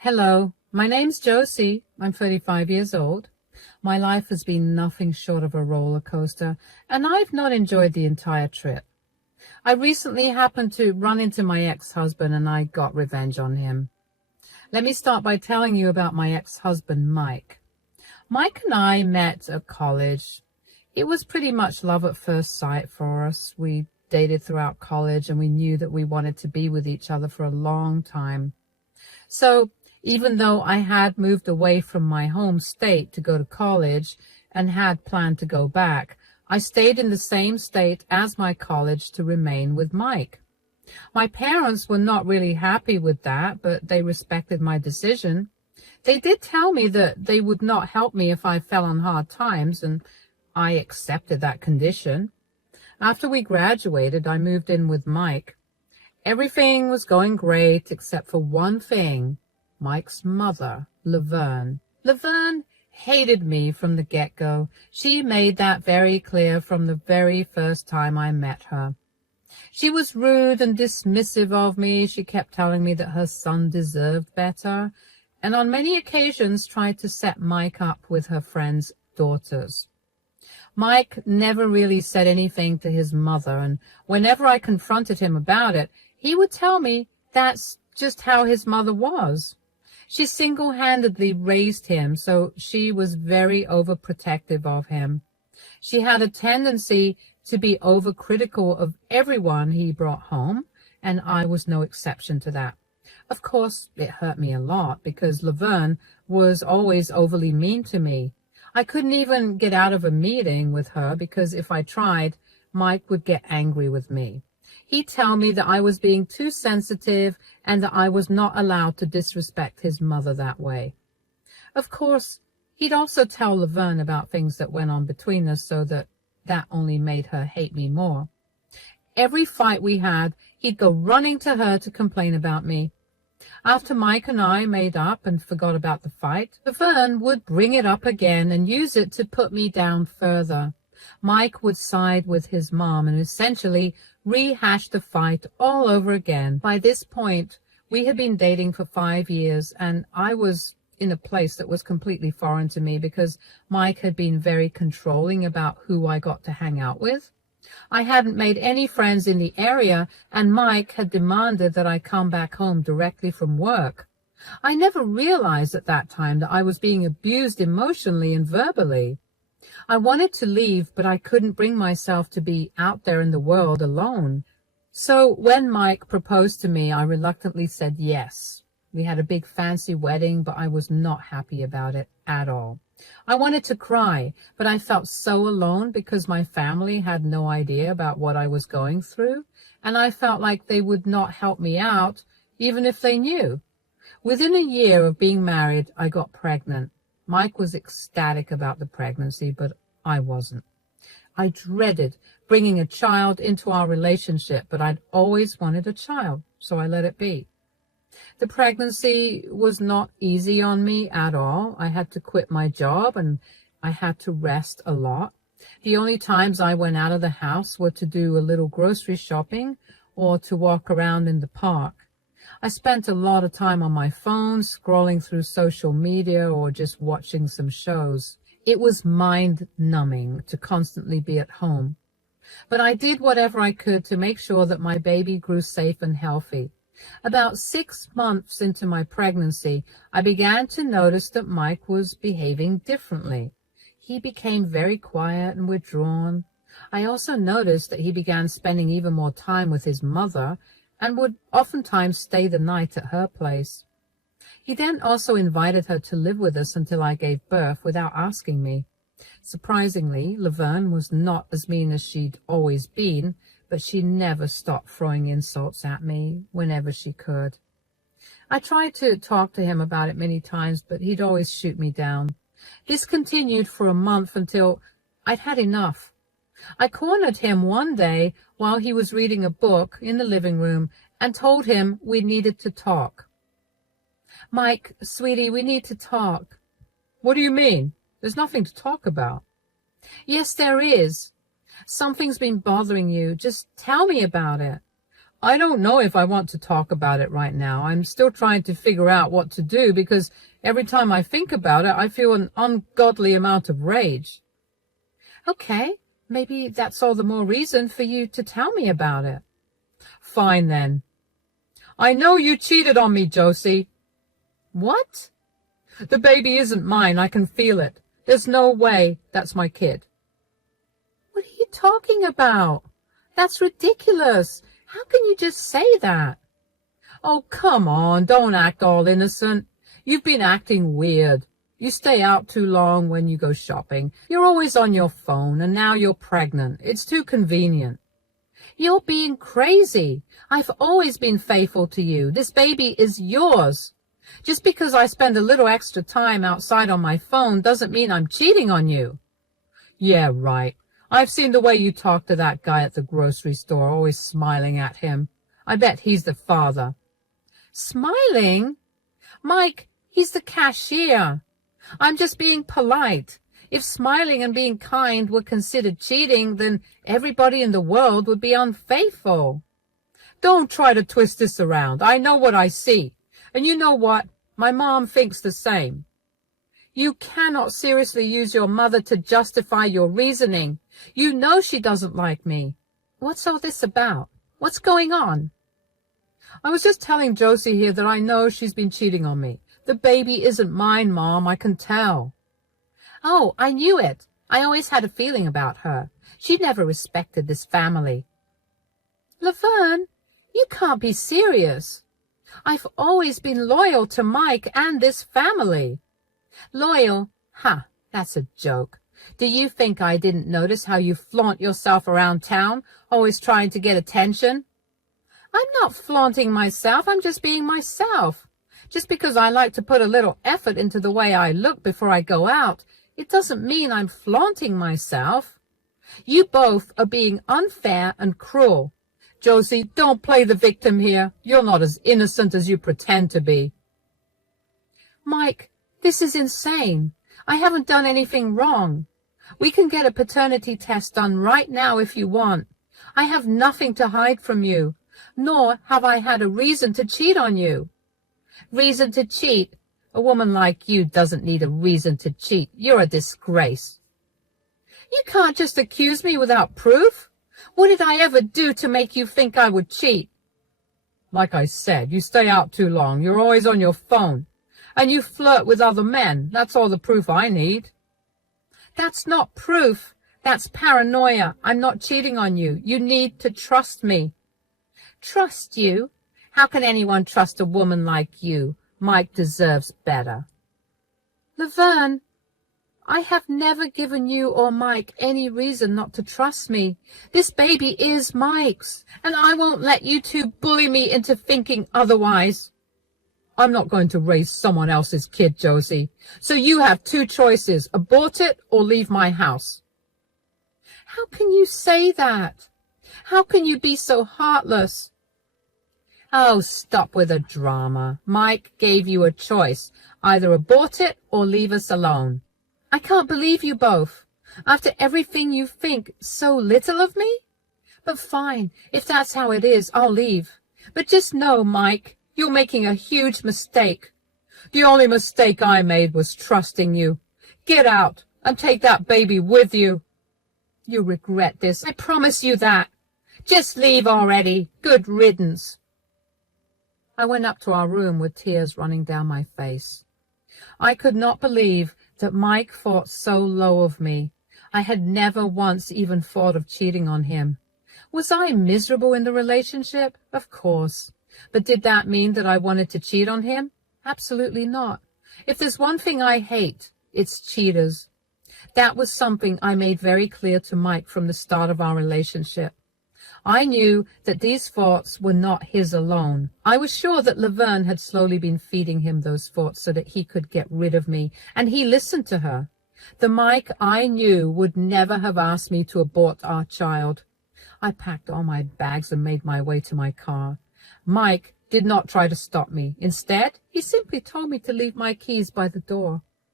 Hello, my name's Josie. I'm 35 years old. My life has been nothing short of a roller coaster, and I've not enjoyed the entire trip. I recently happened to run into my ex-husband, and I got revenge on him. Let me start by telling you about my ex-husband, Mike. Mike and I met at college. It was pretty much love at first sight for us. We dated throughout college, and we knew that we wanted to be with each other for a long time. So, even though I had moved away from my home state to go to college and had planned to go back, I stayed in the same state as my college to remain with Mike. My parents were not really happy with that, but they respected my decision. They did tell me that they would not help me if I fell on hard times, and I accepted that condition. After we graduated, I moved in with Mike. Everything was going great except for one thing. Mike's mother, Laverne. Laverne hated me from the get-go. She made that very clear from the very first time I met her. She was rude and dismissive of me. She kept telling me that her son deserved better, and on many occasions tried to set Mike up with her friends' daughters. Mike never really said anything to his mother, and whenever I confronted him about it, he would tell me that's just how his mother was. She single-handedly raised him, so she was very overprotective of him. She had a tendency to be overcritical of everyone he brought home, and I was no exception to that. Of course, it hurt me a lot because Laverne was always overly mean to me. I couldn't even get out of a meeting with her because if I tried, Mike would get angry with me. He'd tell me that I was being too sensitive and that I was not allowed to disrespect his mother that way. Of course, he'd also tell Laverne about things that went on between us so that only made her hate me more. Every fight we had, he'd go running to her to complain about me. After Mike and I made up and forgot about the fight, Laverne would bring it up again and use it to put me down further. Mike would side with his mom and essentially rehash the fight all over again. By this point, we had been dating for 5 years, and I was in a place that was completely foreign to me because Mike had been very controlling about who I got to hang out with. I hadn't made any friends in the area, and Mike had demanded that I come back home directly from work. I never realized at that time that I was being abused emotionally and verbally. I wanted to leave, but I couldn't bring myself to be out there in the world alone. So when Mike proposed to me, I reluctantly said yes. We had a big fancy wedding, but I was not happy about it at all. I wanted to cry, but I felt so alone because my family had no idea about what I was going through, and I felt like they would not help me out, even if they knew. Within a year of being married, I got pregnant. Mike was ecstatic about the pregnancy, but I wasn't. I dreaded bringing a child into our relationship, but I'd always wanted a child, so I let it be. The pregnancy was not easy on me at all. I had to quit my job, and I had to rest a lot. The only times I went out of the house were to do a little grocery shopping or to walk around in the park. I spent a lot of time on my phone, scrolling through social media or just watching some shows. It was mind-numbing to constantly be at home. But I did whatever I could to make sure that my baby grew safe and healthy. About 6 months into my pregnancy, I began to notice that Mike was behaving differently. He became very quiet and withdrawn. I also noticed that he began spending even more time with his mother and would oftentimes stay the night at her place. He then also invited her to live with us until I gave birth without asking me. Surprisingly, Laverne was not as mean as she'd always been, but she never stopped throwing insults at me whenever she could. I tried to talk to him about it many times, but he'd always shoot me down. This continued for a month until I'd had enough. I cornered him one day while he was reading a book in the living room and told him we needed to talk. "Mike, sweetie, we need to talk." "What do you mean? There's nothing to talk about." "Yes, there is. Something's been bothering you. Just tell me about it." I don't know if I want to talk about it right now. I'm still trying to figure out what to do because every time I think about it, I feel an ungodly amount of rage. Okay, maybe that's all the more reason for you to tell me about it. Fine then. I know you cheated on me, Josie. What? The baby isn't mine. I can feel it. There's no way that's my kid. What are you talking about? That's ridiculous. How can you just say that? Oh, come on, don't act all innocent. You've been acting weird. You stay out too long when you go shopping. You're always on your phone, and now you're pregnant. It's too convenient. You're being crazy. I've always been faithful to you. This baby is yours. Just because I spend a little extra time outside on my phone doesn't mean I'm cheating on you. Yeah, right. I've seen the way you talk to that guy at the grocery store, always smiling at him. I bet he's the father. Smiling? Mike, he's the cashier. I'm just being polite. If smiling and being kind were considered cheating, then everybody in the world would be unfaithful. Don't try to twist this around. I know what I see. And you know what? My mom thinks the same. You cannot seriously use your mother to justify your reasoning. You know she doesn't like me. What's all this about? What's going on? I was just telling Josie here that I know she's been cheating on me. The baby isn't mine, Mom, I can tell. Oh, I knew it. I always had a feeling about her. She never respected this family. Laverne, you can't be serious. I've always been loyal to Mike and this family. Loyal? Ha, that's a joke. Do you think I didn't notice how you flaunt yourself around town, always trying to get attention? I'm not flaunting myself, I'm just being myself. Just because I like to put a little effort into the way I look before I go out, it doesn't mean I'm flaunting myself. You both are being unfair and cruel. Josie, don't play the victim here. You're not as innocent as you pretend to be. Mike, this is insane. I haven't done anything wrong. We can get a paternity test done right now if you want. I have nothing to hide from you, nor have I had a reason to cheat on you. Reason to cheat? A woman like you doesn't need a reason to cheat. You're a disgrace. You can't just accuse me without proof. What did I ever do to make you think I would cheat? Like I said, you stay out too long. You're always on your phone. And you flirt with other men. That's all the proof I need. That's not proof. That's paranoia. I'm not cheating on you. You need to trust me. Trust you? How can anyone trust a woman like you? Mike deserves better. Laverne, I have never given you or Mike any reason not to trust me. This baby is Mike's, and I won't let you two bully me into thinking otherwise. I'm not going to raise someone else's kid, Josie. So you have two choices, abort it or leave my house. How can you say that? How can you be so heartless? Oh, stop with the drama. Mike gave you a choice. Either abort it or leave us alone. I can't believe you both. After everything you think so little of me? But fine, if that's how it is, I'll leave. But just know, Mike, you're making a huge mistake. The only mistake I made was trusting you. Get out and take that baby with you. You'll regret this, I promise you that. Just leave already. Good riddance. I went up to our room with tears running down my face. I could not believe that Mike thought so low of me. I had never once even thought of cheating on him. Was I miserable in the relationship? Of course. But did that mean that I wanted to cheat on him? Absolutely not. If there's one thing I hate, it's cheaters. That was something I made very clear to Mike from the start of our relationship. I knew that these thoughts were not his alone. I was sure that Laverne had slowly been feeding him those thoughts so that he could get rid of me, and he listened to her. The Mike I knew would never have asked me to abort our child. I packed all my bags and made my way to my car. Mike did not try to stop me. Instead, he simply told me to leave my keys by the door.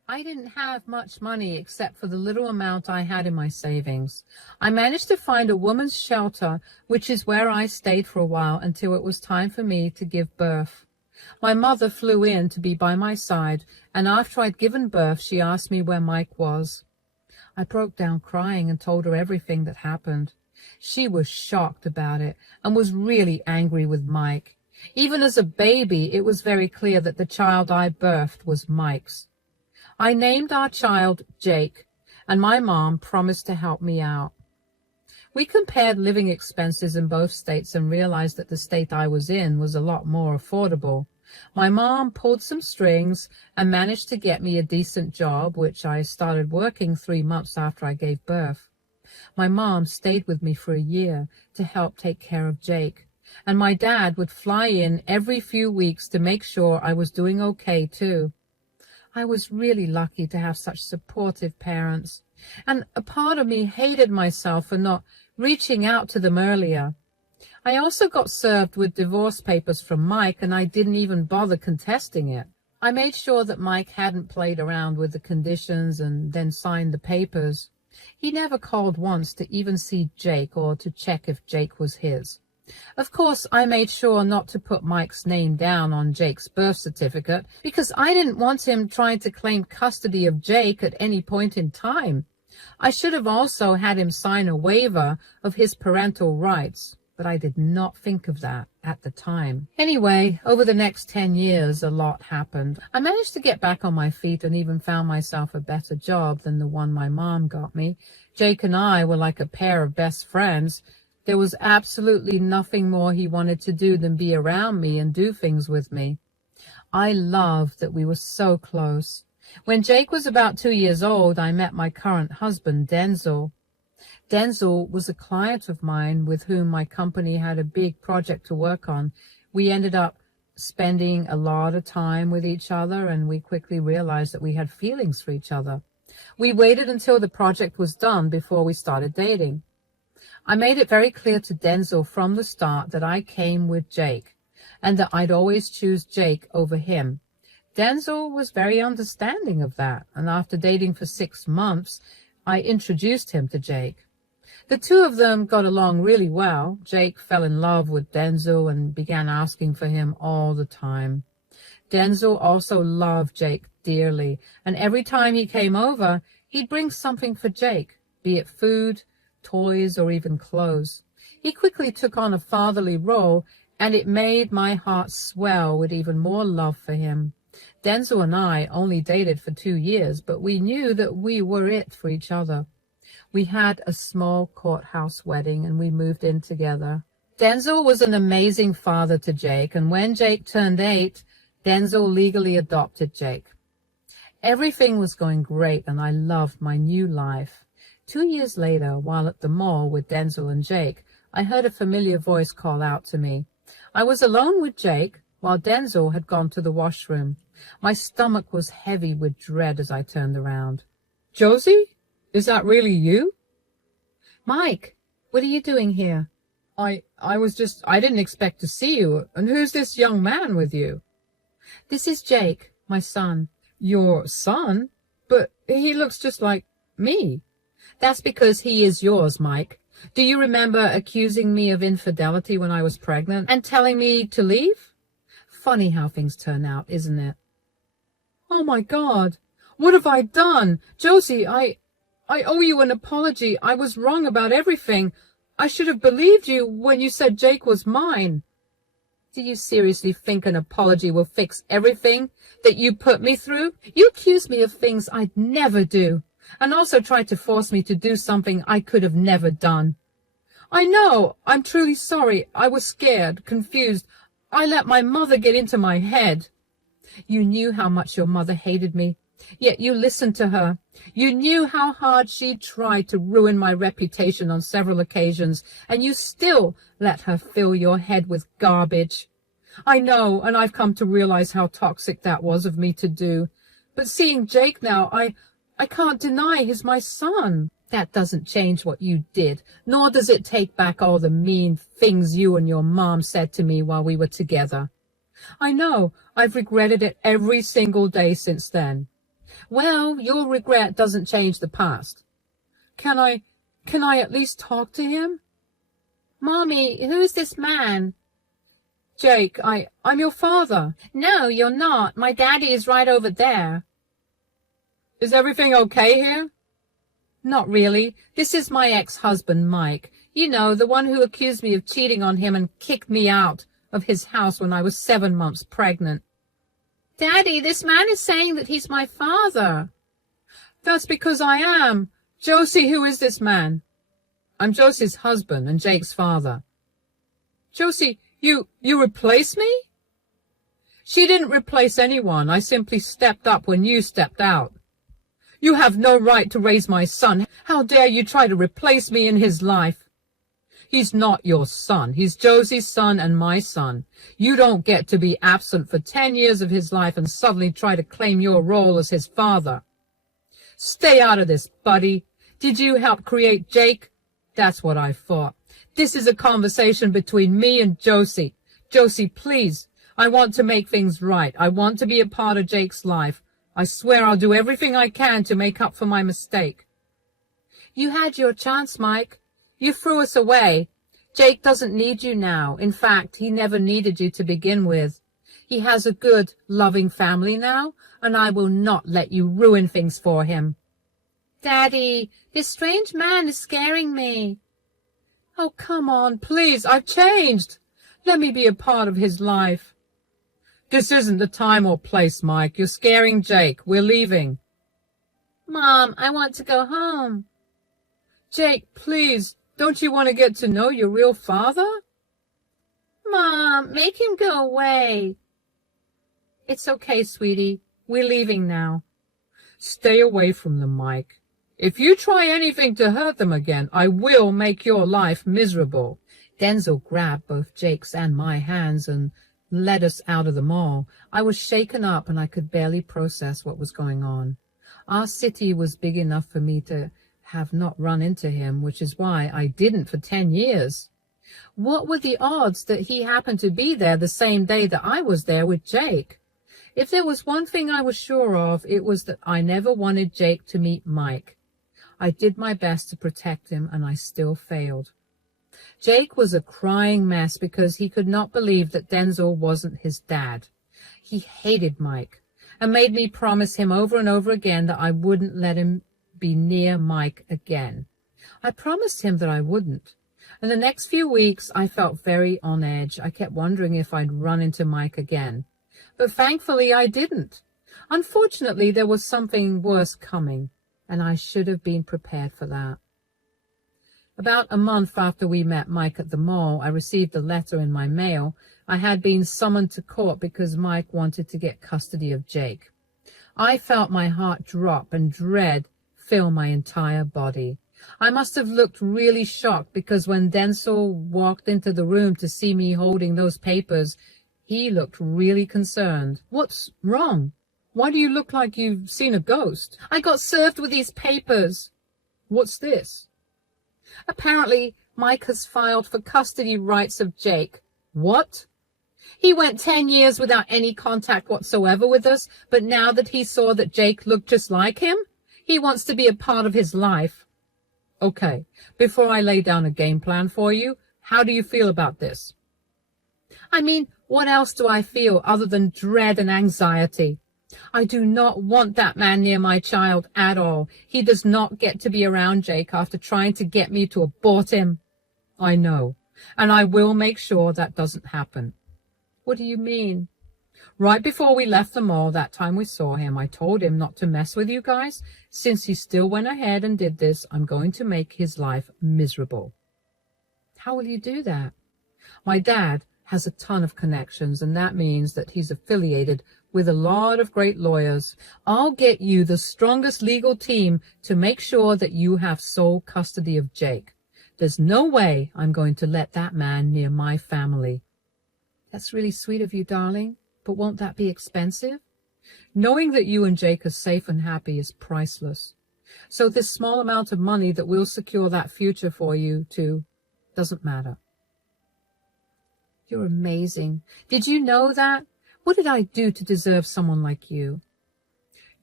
I didn't have much money except for the little amount I had in my savings. I managed to find a woman's shelter, which is where I stayed for a while until it was time for me to give birth. My mother flew in to be by my side, and after I'd given birth, she asked me where Mike was. I broke down crying and told her everything that happened. She was shocked about it and was really angry with Mike. Even as a baby, it was very clear that the child I birthed was Mike's. I named our child Jake, and my mom promised to help me out. We compared living expenses in both states and realized that the state I was in was a lot more affordable. My mom pulled some strings and managed to get me a decent job, which I started working 3 months after I gave birth. My mom stayed with me for a year to help take care of Jake, and my dad would fly in every few weeks to make sure I was doing okay too. I was really lucky to have such supportive parents, and a part of me hated myself for not reaching out to them earlier. I also got served with divorce papers from Mike, and I didn't even bother contesting it. I made sure that Mike hadn't played around with the conditions and then signed the papers. He never called once to even see Jake or to check if Jake was his. Of course, I made sure not to put Mike's name down on Jake's birth certificate because I didn't want him trying to claim custody of Jake at any point in time. I should have also had him sign a waiver of his parental rights, but I did not think of that at the time. Anyway, over the next 10 years, a lot happened. I managed to get back on my feet and even found myself a better job than the one my mom got me. Jake and I were like a pair of best friends. There was absolutely nothing more he wanted to do than be around me and do things with me. I loved that we were so close. When Jake was about 2 years old, I met my current husband, Denzel. Denzel was a client of mine with whom my company had a big project to work on. We ended up spending a lot of time with each other, and we quickly realized that we had feelings for each other. We waited until the project was done before we started dating. I made it very clear to Denzel from the start that I came with Jake, and that I'd always choose Jake over him. Denzel was very understanding of that, and after dating for 6 months, I introduced him to Jake. The two of them got along really well. Jake fell in love with Denzel and began asking for him all the time. Denzel also loved Jake dearly, and every time he came over, he'd bring something for Jake, be it food, toys, or even clothes. He quickly took on a fatherly role, and it made my heart swell with even more love for him. Denzel and I only dated for 2 years, but we knew that we were it for each other. We had a small courthouse wedding, and we moved in together. Denzel was an amazing father to Jake, and when Jake turned 8, Denzel legally adopted Jake. Everything was going great, and I loved my new life. 2 years later, while at the mall with Denzel and Jake, I heard a familiar voice call out to me. I was alone with Jake, while Denzel had gone to the washroom. My stomach was heavy with dread as I turned around. "Josie? Is that really you?" "Mike, what are you doing here?" I didn't expect to see you. And who's this young man with you?" "This is Jake, my son." "Your son? But he looks just like me." "That's because he is yours, Mike. Do you remember accusing me of infidelity when I was pregnant and telling me to leave? Funny how things turn out, isn't it?" "Oh, my God. What have I done? Josie, I owe you an apology. I was wrong about everything. I should have believed you when you said Jake was mine." "Do you seriously think an apology will fix everything that you put me through? You accuse me of things I'd never do, and also tried to force me to do something I could have never done." "I know. I'm truly sorry. I was scared, confused. I let my mother get into my head." "You knew how much your mother hated me, yet you listened to her. You knew how hard she tried to ruin my reputation on several occasions, and you still let her fill your head with garbage. I know, and I've come to realize how toxic that was of me to do. But seeing Jake now, I can't deny he's my son. That doesn't change what you did, nor does it take back all the mean things you and your mom said to me while we were together. I know, I've regretted it every single day since then. Well, your regret doesn't change the past. Can I at least talk to him? Mommy, who's this man? Jake, I'm your father. No, you're not. My daddy is right over there. Is everything okay here? Not really. This is my ex-husband, Mike. You know, the one who accused me of cheating on him and kicked me out of his house when I was 7 months pregnant. Daddy, this man is saying that he's my father. That's because I am. Josie, who is this man? I'm Josie's husband and Jake's father. Josie, you replaced me? She didn't replace anyone. I simply stepped up when you stepped out. You have no right to raise my son. How dare you try to replace me in his life? He's not your son. He's Josie's son and my son. You don't get to be absent for 10 years of his life and suddenly try to claim your role as his father. Stay out of this, buddy. Did you help create Jake? That's what I thought. This is a conversation between me and Josie. Josie, please. I want to make things right. I want to be a part of Jake's life. I swear I'll do everything I can to make up for my mistake. You had your chance, Mike. You threw us away. Jake doesn't need you now. In fact, he never needed you to begin with. He has a good, loving family now, and I will not let you ruin things for him. Daddy, this strange man is scaring me. Oh, come on, please. I've changed. Let me be a part of his life. This isn't the time or place, Mike. You're scaring Jake. We're leaving. Mom, I want to go home. Jake, please. Don't you want to get to know your real father? Mom, make him go away. It's okay, sweetie. We're leaving now. Stay away from them, Mike. If you try anything to hurt them again, I will make your life miserable. Denzel grabbed both Jake's and my hands and led us out of the mall. I was shaken up and I could barely process what was going on. Our city was big enough for me to have not run into him, which is why I didn't for 10 years. What were the odds that he happened to be there the same day that I was there with Jake? If there was one thing I was sure of, it was that I never wanted Jake to meet Mike. I did my best to protect him, and I still failed. Jake was a crying mess because he could not believe that Denzel wasn't his dad. He hated Mike and made me promise him over and over again that I wouldn't let him be near Mike again. I promised him that I wouldn't. In the next few weeks, I felt very on edge. I kept wondering if I'd run into Mike again. But thankfully, I didn't. Unfortunately, there was something worse coming, and I should have been prepared for that. About a month after we met Mike at the mall, I received a letter in my mail. I had been summoned to court because Mike wanted to get custody of Jake. I felt my heart drop and dread fill my entire body. I must have looked really shocked because when Denzel walked into the room to see me holding those papers, he looked really concerned. What's wrong? Why do you look like you've seen a ghost? I got served with these papers. What's this? Apparently, Mike has filed for custody rights of Jake. What? He went 10 years without any contact whatsoever with us, but now that he saw that Jake looked just like him, he wants to be a part of his life. Okay, before I lay down a game plan for you, how do you feel about this? I mean, what else do I feel other than dread and anxiety? I do not want that man near my child at all. He does not get to be around Jake after trying to get me to abort him. I know, and I will make sure that doesn't happen. What do you mean? Right before we left the mall that time we saw him, I told him not to mess with you guys. Since he still went ahead and did this, I'm going to make his life miserable. How will you do that? My dad has a ton of connections, and that means that he's affiliated with a lot of great lawyers. I'll get you the strongest legal team to make sure that you have sole custody of Jake. There's no way I'm going to let that man near my family. That's really sweet of you, darling, but won't that be expensive? Knowing that you and Jake are safe and happy is priceless. So this small amount of money that will secure that future for you two doesn't matter. You're amazing. Did you know that? What did I do to deserve someone like you?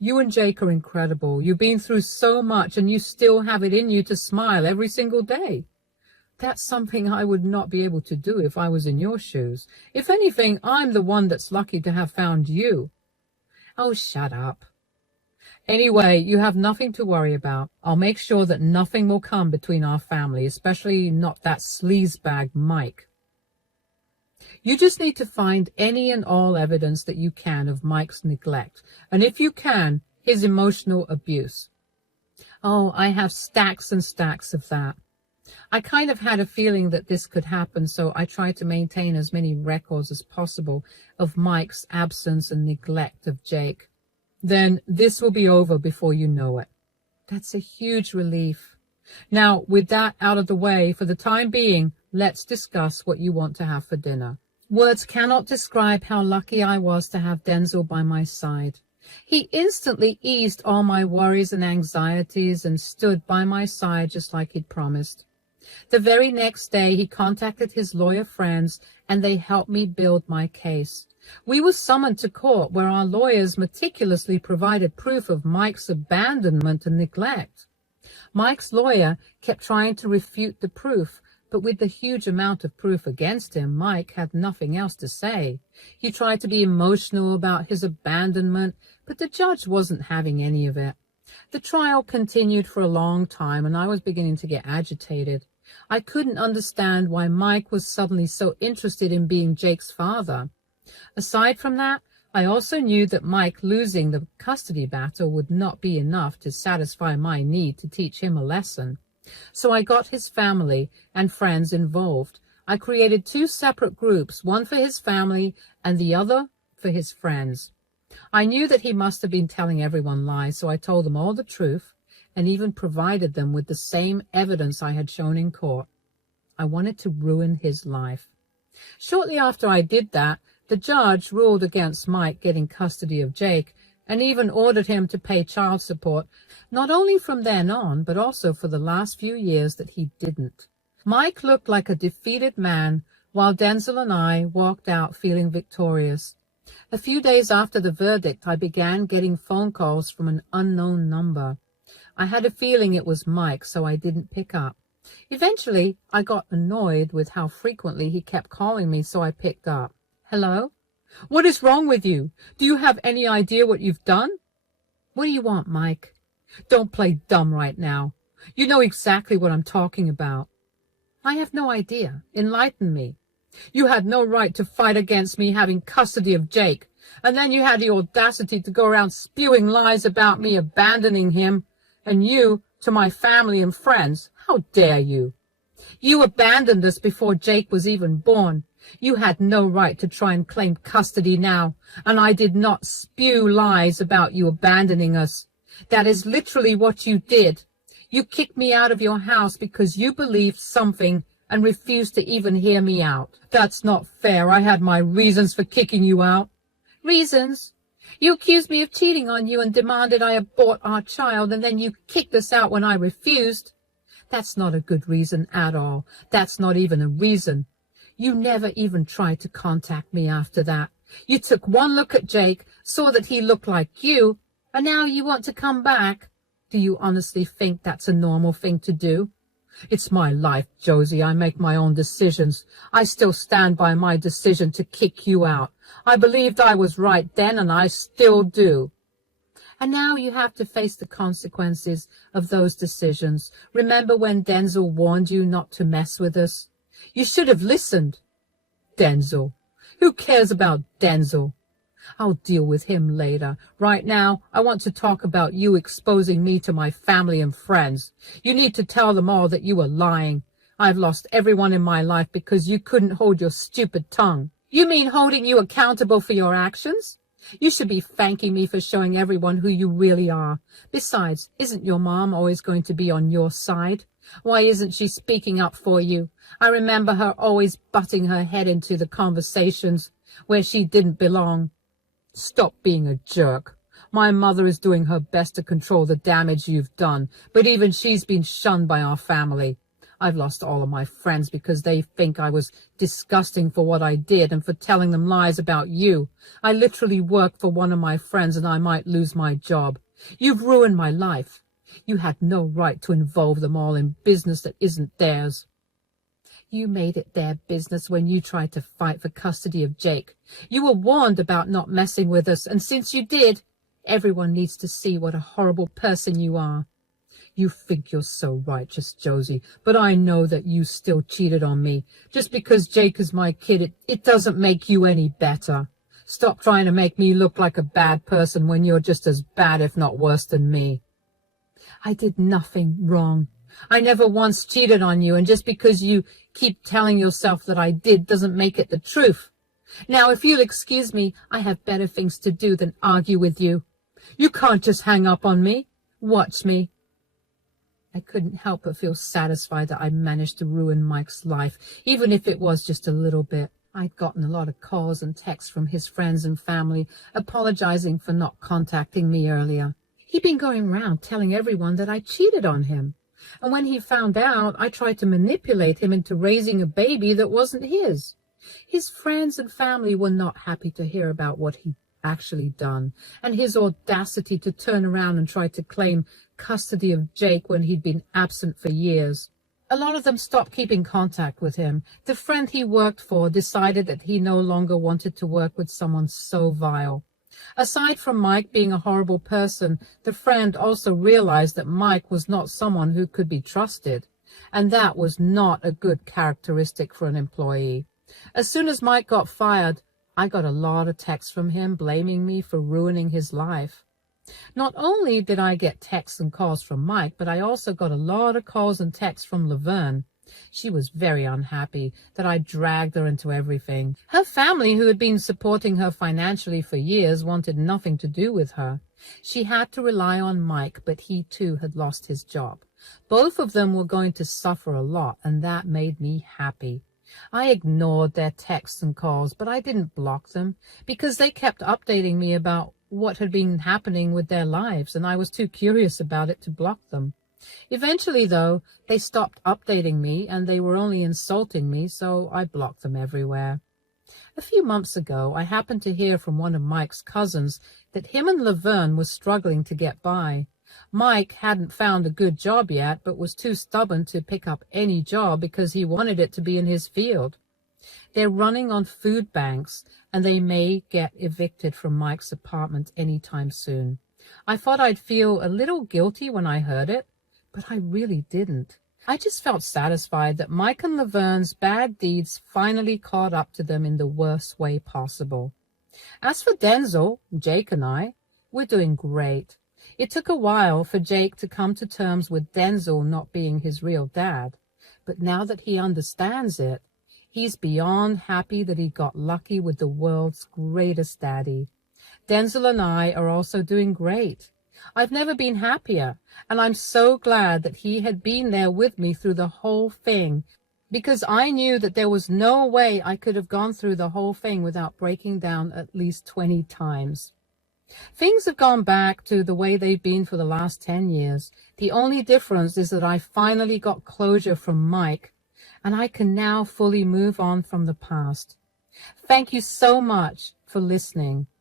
You and Jake are incredible. You've been through so much and you still have it in you to smile every single day. That's something I would not be able to do if I was in your shoes. If anything, I'm the one that's lucky to have found you. Oh, shut up. Anyway, you have nothing to worry about. I'll make sure that nothing will come between our family, especially not that sleazebag Mike. You just need to find any and all evidence that you can of Mike's neglect, and if you can, his emotional abuse. Oh, I have stacks and stacks of that. I kind of had a feeling that this could happen, so I tried to maintain as many records as possible of Mike's absence and neglect of Jake. Then this will be over before you know it. That's a huge relief. Now, with that out of the way, for the time being, let's discuss what you want to have for dinner. Words cannot describe how lucky I was to have Denzel by my side. He instantly eased all my worries and anxieties and stood by my side just like he'd promised. The very next day, he contacted his lawyer friends, and they helped me build my case. We were summoned to court, where our lawyers meticulously provided proof of Mike's abandonment and neglect. Mike's lawyer kept trying to refute the proof, but with the huge amount of proof against him, Mike had nothing else to say. He tried to be emotional about his abandonment, but the judge wasn't having any of it. The trial continued for a long time, and I was beginning to get agitated. I couldn't understand why Mike was suddenly so interested in being Jake's father. Aside from that, I also knew that Mike losing the custody battle would not be enough to satisfy my need to teach him a lesson. So I got his family and friends involved. I created 2 separate groups, one for his family and the other for his friends. I knew that he must have been telling everyone lies, so I told them all the truth and even provided them with the same evidence I had shown in court. I wanted to ruin his life. Shortly after I did that, the judge ruled against Mike getting custody of Jake and even ordered him to pay child support, not only from then on, but also for the last few years that he didn't. Mike looked like a defeated man, while Denzel and I walked out feeling victorious. A few days after the verdict, I began getting phone calls from an unknown number. I had a feeling it was Mike, so I didn't pick up. Eventually, I got annoyed with how frequently he kept calling me, so I picked up. Hello? What is wrong with you? Do you have any idea what you've done? What do you want, Mike? Don't play dumb right now. You know exactly what I'm talking about. I have no idea. Enlighten me. You had no right to fight against me having custody of Jake, and then you had the audacity to go around spewing lies about me abandoning him, and you, to my family and friends. How dare you? You abandoned us before Jake was even born. You had no right to try and claim custody now, and I did not spew lies about you abandoning us. That is literally what you did. You kicked me out of your house because you believed something and refused to even hear me out. That's not fair. I had my reasons for kicking you out. Reasons? You accused me of cheating on you and demanded I abort our child, and then you kicked us out when I refused. That's not a good reason at all. That's not even a reason. You never even tried to contact me after that. You took one look at Jake, saw that he looked like you, and now you want to come back. Do you honestly think that's a normal thing to do? It's my life, Josie. I make my own decisions. I still stand by my decision to kick you out. I believed I was right then, and I still do. And now you have to face the consequences of those decisions. Remember when Denzel warned you not to mess with us? You should have listened. Denzel. Who cares about Denzel? I'll deal with him later. Right now, I want to talk about you exposing me to my family and friends. You need to tell them all that you were lying. I've lost everyone in my life because you couldn't hold your stupid tongue. You mean holding you accountable for your actions? You should be thanking me for showing everyone who you really are. Besides, isn't your mom always going to be on your side? Why isn't she speaking up for you? I remember her always butting her head into the conversations where she didn't belong. Stop being a jerk. My mother is doing her best to control the damage you've done, but even she's been shunned by our family. I've lost all of my friends because they think I was disgusting for what I did and for telling them lies about you. I literally work for one of my friends and I might lose my job. You've ruined my life. You had no right to involve them all in business that isn't theirs. You made it their business when you tried to fight for custody of Jake. You were warned about not messing with us, and since you did, everyone needs to see what a horrible person you are. You think you're so righteous, Josie, but I know that you still cheated on me. Just because Jake is my kid, it doesn't make you any better. Stop trying to make me look like a bad person when you're just as bad, if not worse, than me. I did nothing wrong. I never once cheated on you, and just because you keep telling yourself that I did doesn't make it the truth. Now, if you'll excuse me, I have better things to do than argue with you. You can't just hang up on me. Watch me. I couldn't help but feel satisfied that I managed to ruin Mike's life, even if it was just a little bit. I'd gotten a lot of calls and texts from his friends and family apologizing for not contacting me earlier. He'd been going round telling everyone that I cheated on him. And when he found out, I tried to manipulate him into raising a baby that wasn't his. His friends and family were not happy to hear about what he'd actually done, and his audacity to turn around and try to claim custody of Jake when he'd been absent for years. A lot of them stopped keeping contact with him. The friend he worked for decided that he no longer wanted to work with someone so vile. Aside from Mike being a horrible person, the friend also realized that Mike was not someone who could be trusted, and that was not a good characteristic for an employee. As soon as Mike got fired, I got a lot of texts from him blaming me for ruining his life. Not only did I get texts and calls from Mike, but I also got a lot of calls and texts from Laverne. She was very unhappy that I dragged her into everything. Her family, who had been supporting her financially for years, wanted nothing to do with her. She had to rely on Mike, but he too had lost his job. Both of them were going to suffer a lot, and that made me happy. I ignored their texts and calls, but I didn't block them because they kept updating me about what had been happening with their lives, and I was too curious about it to block them. Eventually, though, they stopped updating me, and they were only insulting me, so I blocked them everywhere. A few months ago, I happened to hear from one of Mike's cousins that him and Laverne was struggling to get by. Mike hadn't found a good job yet, but was too stubborn to pick up any job because he wanted it to be in his field. They're running on food banks, and they may get evicted from Mike's apartment any time soon. I thought I'd feel a little guilty when I heard it, but I really didn't. I just felt satisfied that Mike and Laverne's bad deeds finally caught up to them in the worst way possible. As for Denzel, Jake and I, we're doing great. It took a while for Jake to come to terms with Denzel not being his real dad, but now that he understands it, he's beyond happy that he got lucky with the world's greatest daddy. Denzel and I are also doing great. I've never been happier, and I'm so glad that he had been there with me through the whole thing, because I knew that there was no way I could have gone through the whole thing without breaking down at least 20 times. Things have gone back to the way they've been for the last 10 years. The only difference is that I finally got closure from Mike, and I can now fully move on from the past. Thank you so much for listening.